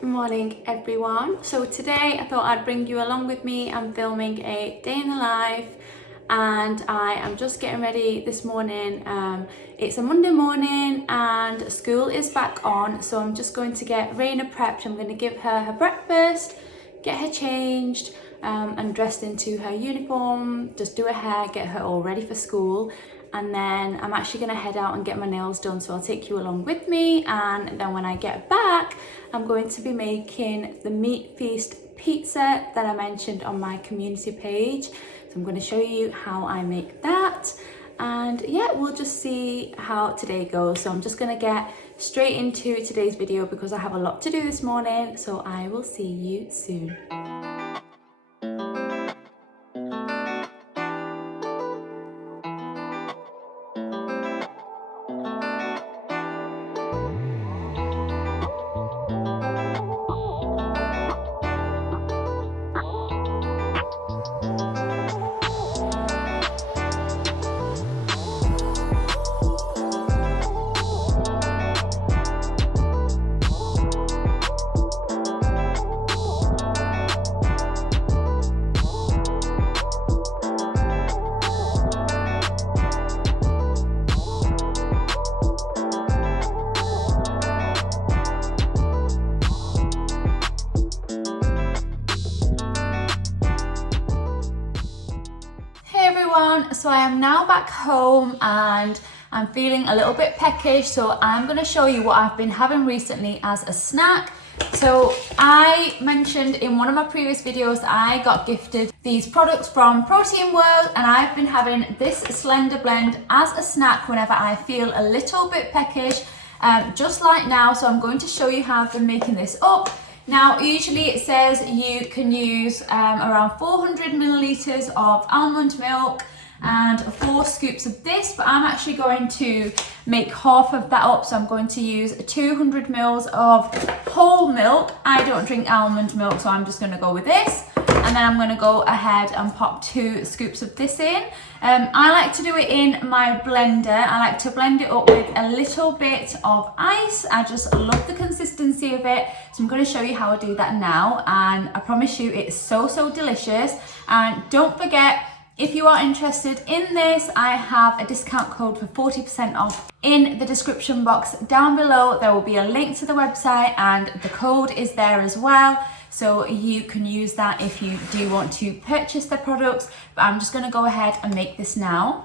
Good morning everyone. So today I thought I'd bring you along with me. I'm filming a day in the life and I am just getting ready this morning. It's a Monday morning and school is back on, so I'm just going to get Raina prepped. I'm going to give her her breakfast, get her changed and dressed into her uniform, just do her hair, get her all ready for school. And then I'm actually going to head out and get my nails done, so I'll take you along with me. And then when I get back, I'm going to be making the Meat Feast pizza that I mentioned on my community page. So I'm going to show you how I make that, and yeah, we'll just see how today goes. So I'm just going to get straight into today's video because I have a lot to do this morning, so I will see you soon. So I am now back home and I'm feeling a little bit peckish, so I'm going to show you what I've been having recently as a snack. So I mentioned in one of my previous videos that I got gifted these products from Protein World, and I've been having this Slender Blend as a snack whenever I feel a little bit peckish, just like now. So I'm going to show you how I've been making this up. Now, usually it says you can use around 400 milliliters of almond milk and 4 scoops of this, but I'm actually going to make half of that up. So I'm going to use 200 mils of whole milk. I don't drink almond milk, so I'm just going to go with this. And then I'm going to go ahead and pop 2 scoops of this in. I like to do it in my blender. I like to blend it up with a little bit of ice. I just love the consistency of it. So I'm going to show you how I do that now. And I promise you it's so delicious. And don't forget, if you are interested in this, I have a discount code for 40% off in the description box down below. There will be a link to the website and the code is there as well. So you can use that if you do want to purchase the products. But I'm just going to go ahead and make this now.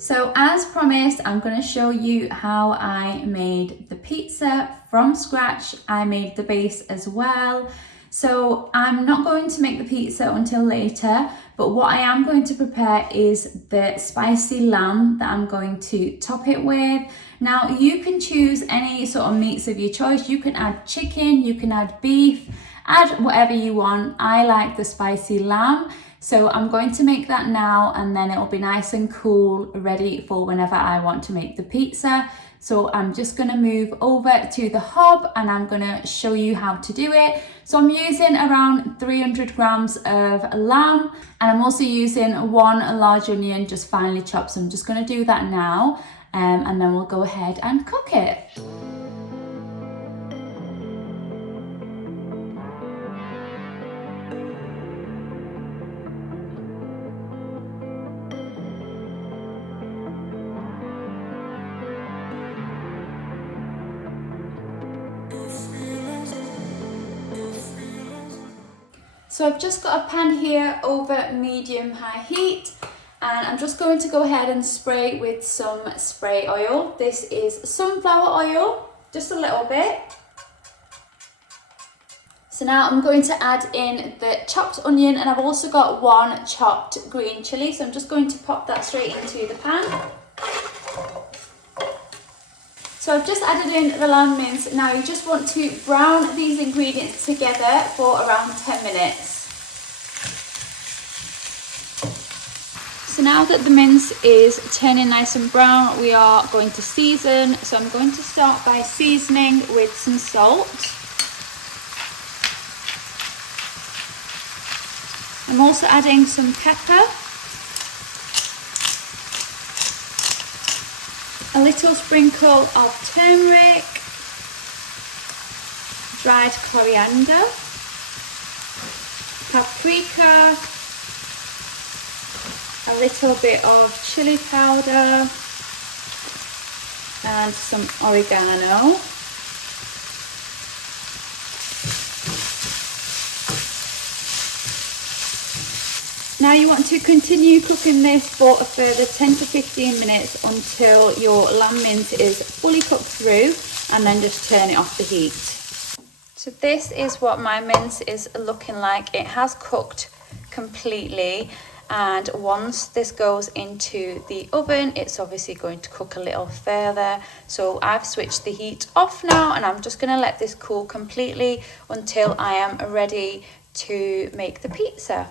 So as promised, I'm going to show you how I made the pizza from scratch. I made the base as well. So I'm not going to make the pizza until later, but what I am going to prepare is the spicy lamb that I'm going to top it with. Now you can choose any sort of meats of your choice. You can add chicken, you can add beef, add whatever you want. I like the spicy lamb. So I'm going to make that now, and then it'll be nice and cool, ready for whenever I want to make the pizza. So I'm just going to move over to the hob and I'm going to show you how to do it. So I'm using around 300 grams of lamb, and I'm also using 1 large onion just finely chopped. So I'm just going to do that now, and then we'll go ahead and cook it. So I've just got a pan here over medium-high heat, and I'm just going to go ahead and spray with some spray oil. This is sunflower oil, just a little bit. So now I'm going to add in the chopped onion, and I've also got 1 chopped green chilli. So I'm just going to pop that straight into the pan. So I've just added in the lamb mince. Now you just want to brown these ingredients together for around 10 minutes. So now that the mince is turning nice and brown, we are going to season. So I'm going to start by seasoning with some salt. I'm also adding some pepper, a little sprinkle of turmeric, dried coriander, paprika, a little bit of chili powder, and some oregano. Now you want to continue cooking this for a further 10 to 15 minutes until your lamb mince is fully cooked through, and then just turn it off the heat. So this is what my mince is looking like. It has cooked completely, and once this goes into the oven, it's obviously going to cook a little further. So I've switched the heat off now, and I'm just going to let this cool completely until I am ready to make the pizza.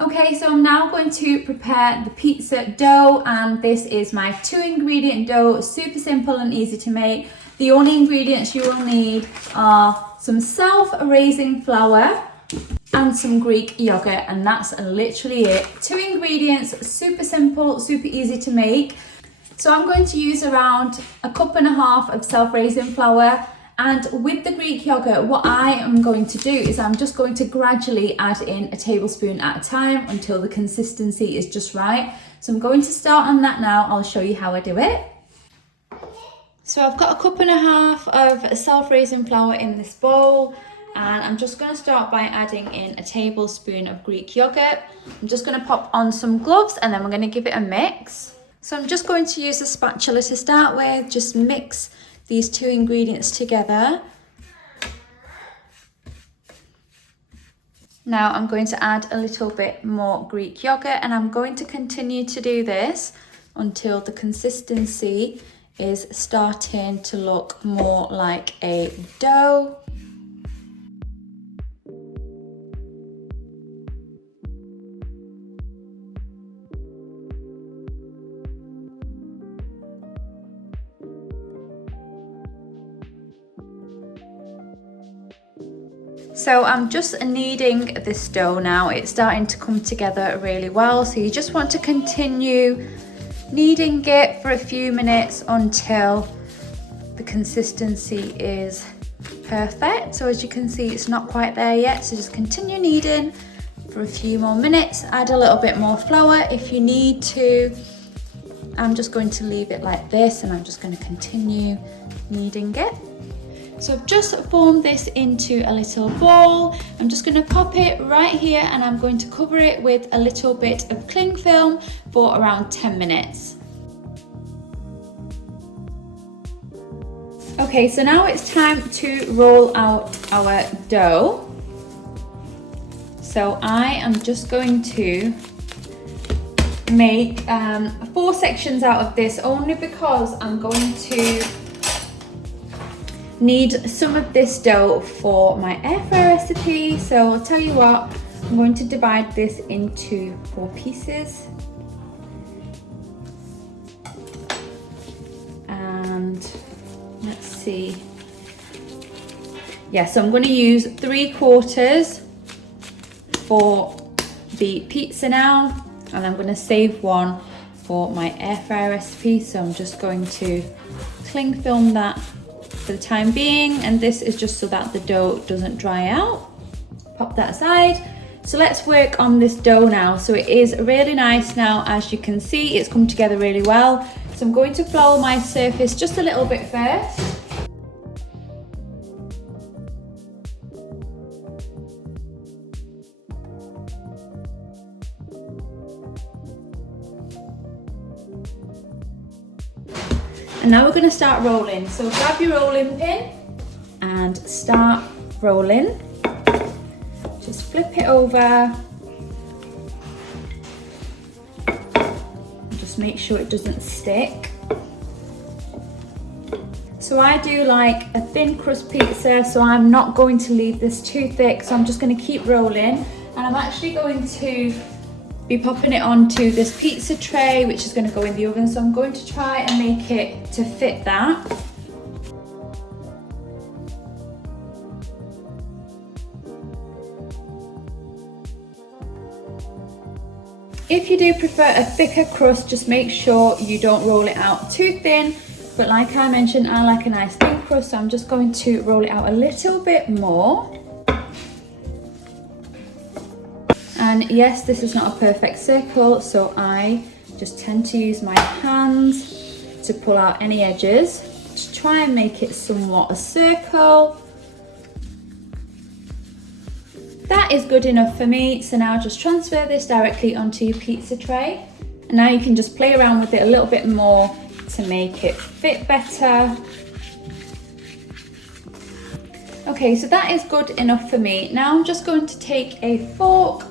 Okay, so I'm now going to prepare the pizza dough, and this is my 2-ingredient dough, super simple and easy to make. The only ingredients you will need are some self-raising flour and some Greek yogurt, and that's literally it. 2 ingredients, super simple, super easy to make. So I'm going to use around 1.5 cups of self-raising flour. And with the Greek yogurt, what I am going to do is I'm just going to gradually add in a tablespoon at a time until the consistency is just right. So I'm going to start on that now. I'll show you how I do it. So I've got 1.5 cups of self-raising flour in this bowl, and I'm just going to start by adding in a tablespoon of Greek yogurt. I'm just going to pop on some gloves, and then we're going to give it a mix. So I'm just going to use a spatula to start with, just mix these 2 ingredients together. Now I'm going to add a little bit more Greek yogurt, and I'm going to continue to do this until the consistency is starting to look more like a dough. So I'm just kneading this dough now. It's starting to come together really well. So you just want to continue kneading it for a few minutes until the consistency is perfect. So as you can see, it's not quite there yet. So just continue kneading for a few more minutes. Add a little bit more flour if you need to. I'm just going to leave it like this, and I'm just going to continue kneading it. So I've just formed this into a little ball. I'm just going to pop it right here, and I'm going to cover it with a little bit of cling film for around 10 minutes. Okay, so now it's time to roll out our dough. So I am just going to make 4 sections out of this, only because I'm going to need some of this dough for my air fryer recipe. So I'll tell you what, I'm going to divide this into 4 pieces. And let's see. Yeah, so I'm going to use 3/4 for the pizza now, and I'm going to save one for my air fryer recipe. So I'm just going to cling film that for the time being, and this is just so that the dough doesn't dry out. Pop that aside. So let's work on this dough now. So it is really nice now, as you can see, it's come together really well. So I'm going to flour my surface just a little bit first. And now we're going to start rolling. So grab your rolling pin and start rolling. flip it over. Just make sure it doesn't stick. So I do like a thin crust pizza, so I'm not going to leave this too thick, so I'm just going to keep rolling. And I'm actually going to be popping it onto this pizza tray, which is going to go in the oven, so I'm going to try and make it to fit that. If you do prefer a thicker crust, just make sure you don't roll it out too thin. But like I mentioned, I like a nice thin crust, so I'm just going to roll it out a little bit more. And yes, this is not a perfect circle, so I just tend to use my hands to pull out any edges to try and make it somewhat a circle. That is good enough for me, so now just transfer this directly onto your pizza tray. And now you can just play around with it a little bit more to make it fit better. Okay, so that is good enough for me. Now I'm just going to take a fork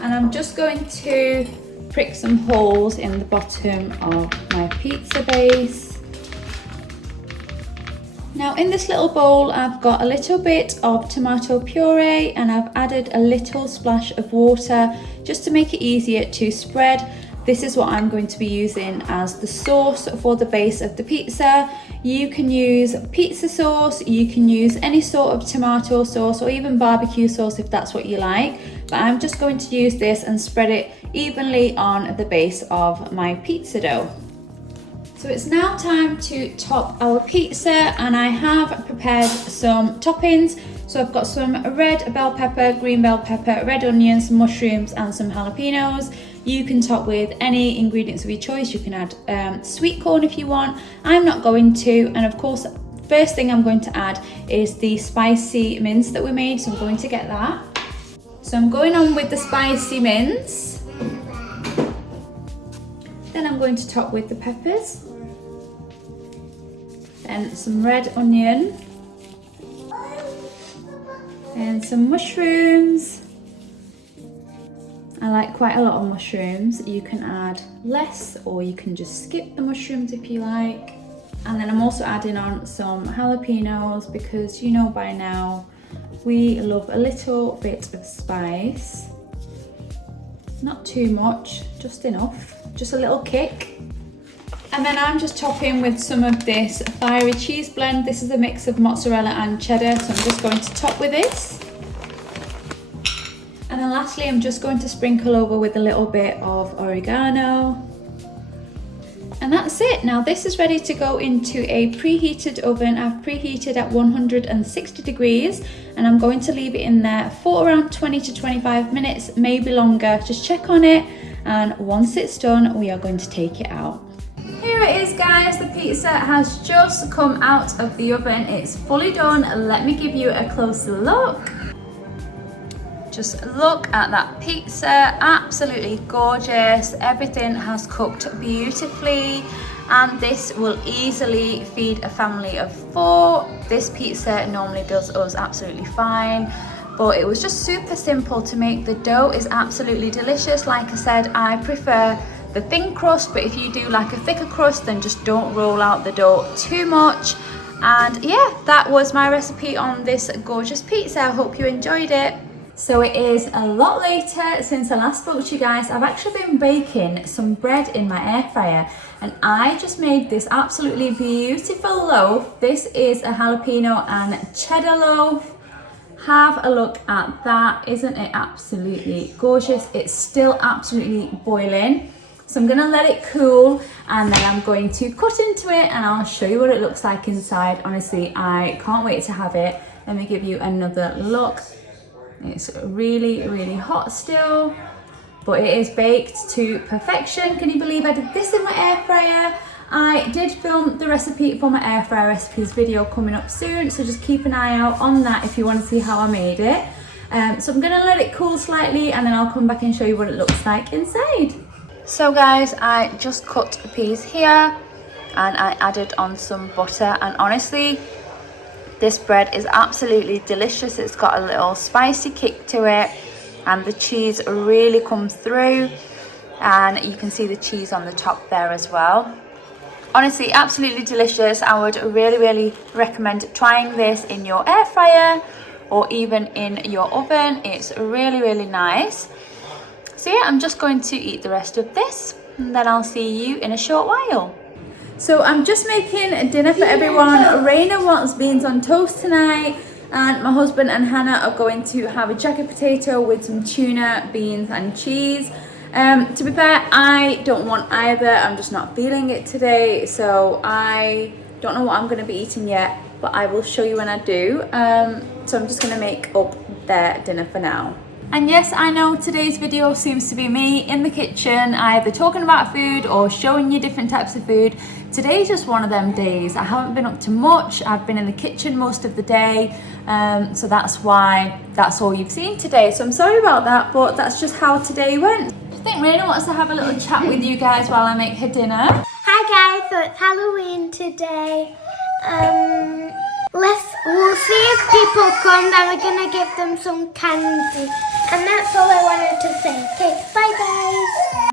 and I'm just going to prick some holes in the bottom of my pizza base. Now in this little bowl, I've got a little bit of tomato puree and I've added a little splash of water just to make it easier to spread. This is what I'm going to be using as the sauce for the base of the pizza. You can use pizza sauce, you can use any sort of tomato sauce or even barbecue sauce if that's what you like. But I'm just going to use this and spread it evenly on the base of my pizza dough. So it's now time to top our pizza, and I have prepared some toppings. So I've got some red bell pepper, green bell pepper, red onions, mushrooms and some jalapenos. You can top with any ingredients of your choice. You can add sweet corn if you want. I'm not going to. And of course, first thing I'm going to add is the spicy mince that we made. So I'm going to get that. So I'm going on with the spicy mince. Then I'm going to top with the peppers. Then some red onion. And some mushrooms. I like quite a lot of mushrooms. You can add less or you can just skip the mushrooms if you like. And then I'm also adding on some jalapenos because you know by now we love a little bit of spice. Not too much, just enough, just a little kick. And then I'm just topping with some of this fiery cheese blend. This is a mix of mozzarella and cheddar, so I'm just going to top with this. And then lastly, I'm just going to sprinkle over with a little bit of oregano. And that's it. Now this is ready to go into a preheated oven. I've preheated at 160 degrees and I'm going to leave it in there for around 20 to 25 minutes, maybe longer. Just check on it, and once it's done, we are going to take it out. Here it is, guys. The pizza has just come out of the oven. It's fully done. Let me give you a closer look. Just look at that pizza, absolutely gorgeous. Everything has cooked beautifully, and this will easily feed a family of 4. This pizza normally does us absolutely fine, but it was just super simple to make. The dough is absolutely delicious. Like I said, I prefer the thin crust, but if you do like a thicker crust, then just don't roll out the dough too much. And yeah, that was my recipe on this gorgeous pizza. I hope you enjoyed it. So it is a lot later since I last spoke to you guys. I've actually been baking some bread in my air fryer, and I just made this absolutely beautiful loaf. This is a jalapeno and cheddar loaf. Have a look at that. Isn't it absolutely gorgeous? It's still absolutely boiling. So I'm gonna let it cool, and then I'm going to cut into it and I'll show you what it looks like inside. Honestly, I can't wait to have it. Let me give you another look. It's really, really hot still, but it is baked to perfection. Can you believe I did this in my air fryer? I did film the recipe for my air fryer recipes video coming up soon, so just keep an eye out on that if you want to see how I made it. So I'm gonna let it cool slightly, and then I'll come back and show you what it looks like inside. So guys, I just cut a piece here and I added on some butter, and honestly, this bread is absolutely delicious. It's got a little spicy kick to it. and the cheese really comes through, and you can see the cheese on the top there as well. Honestly, absolutely delicious. I would really recommend trying this in your air fryer or even in your oven. It's really nice. So yeah, I'm just going to eat the rest of this, and then I'll see you in a short while. So I'm just making dinner for everyone. Raina wants beans on toast tonight, and my husband and Hannah are going to have a jacket potato with some tuna, beans and cheese. To be fair, I don't want either. I'm just not feeling it today, so I don't know what I'm going to be eating yet, but I will show you when I do. So I'm just going to make up their dinner for now. And yes, I know today's video seems to be me in the kitchen, either talking about food or showing you different types of food. Today's just one of them days. I haven't been up to much. I've been in the kitchen most of the day, so that's why that's all you've seen today. So I'm sorry about that, but that's just how today went. I think Raina wants to have a little chat with you guys while I make her dinner. Hi guys, so it's Halloween today. We'll see if people come, then we're gonna give them some candy. And that's all I wanted to say. Okay, bye guys.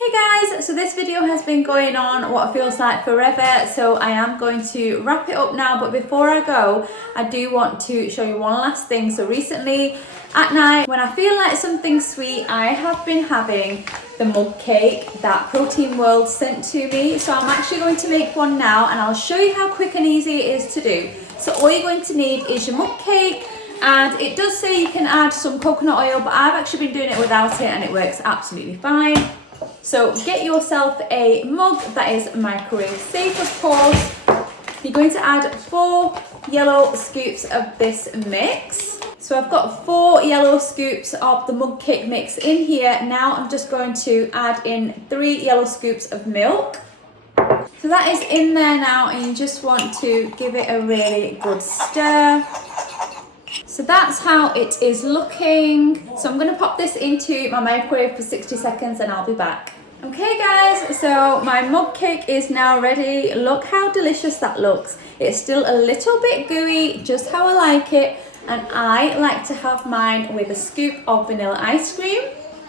Hey guys, so this video has been going on what feels like forever, so I am going to wrap it up now, but before I go, I do want to show you one last thing. So recently at night, when I feel like something sweet, I have been having the mug cake that Protein World sent to me. So I'm actually going to make one now, and I'll show you how quick and easy it is to do. So all you're going to need is your mug cake, and it does say you can add some coconut oil, but I've actually been doing it without it and it works absolutely fine. So get yourself a mug that is microwave safe, of course. You're going to add 4 yellow scoops of this mix. So I've got 4 yellow scoops of the mug cake mix in here. Now I'm just going to add in 3 yellow scoops of milk. So that is in there now, and you just want to give it a really good stir. So that's how it is looking. So I'm going to pop this into my microwave for 60 seconds and I'll be back. Okay guys, so my mug cake is now ready. Look how delicious that looks. It's still a little bit gooey, just how I like it. And I like to have mine with a scoop of vanilla ice cream.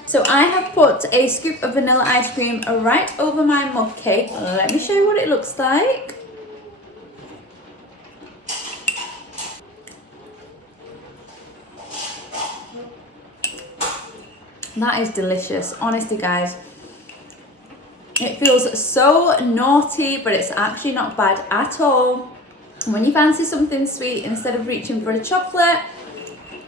So I have put a scoop of vanilla ice cream right over my mug cake. Let me show you what it looks like. That is delicious, honestly guys. It feels so naughty, but it's actually not bad at all. When you fancy something sweet, instead of reaching for a chocolate,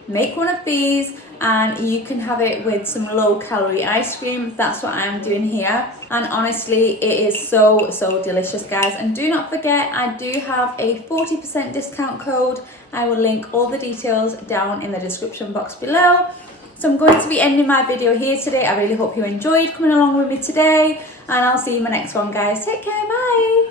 make one of these and you can have it with some low calorie ice cream. That's what I'm doing here. And honestly, it is so delicious guys. And do not forget, I do have a 40% discount code. I will link all the details down in the description box below. So I'm going to be ending my video here today. I really hope you enjoyed coming along with me today, and I'll see you in my next one guys. Take care, bye.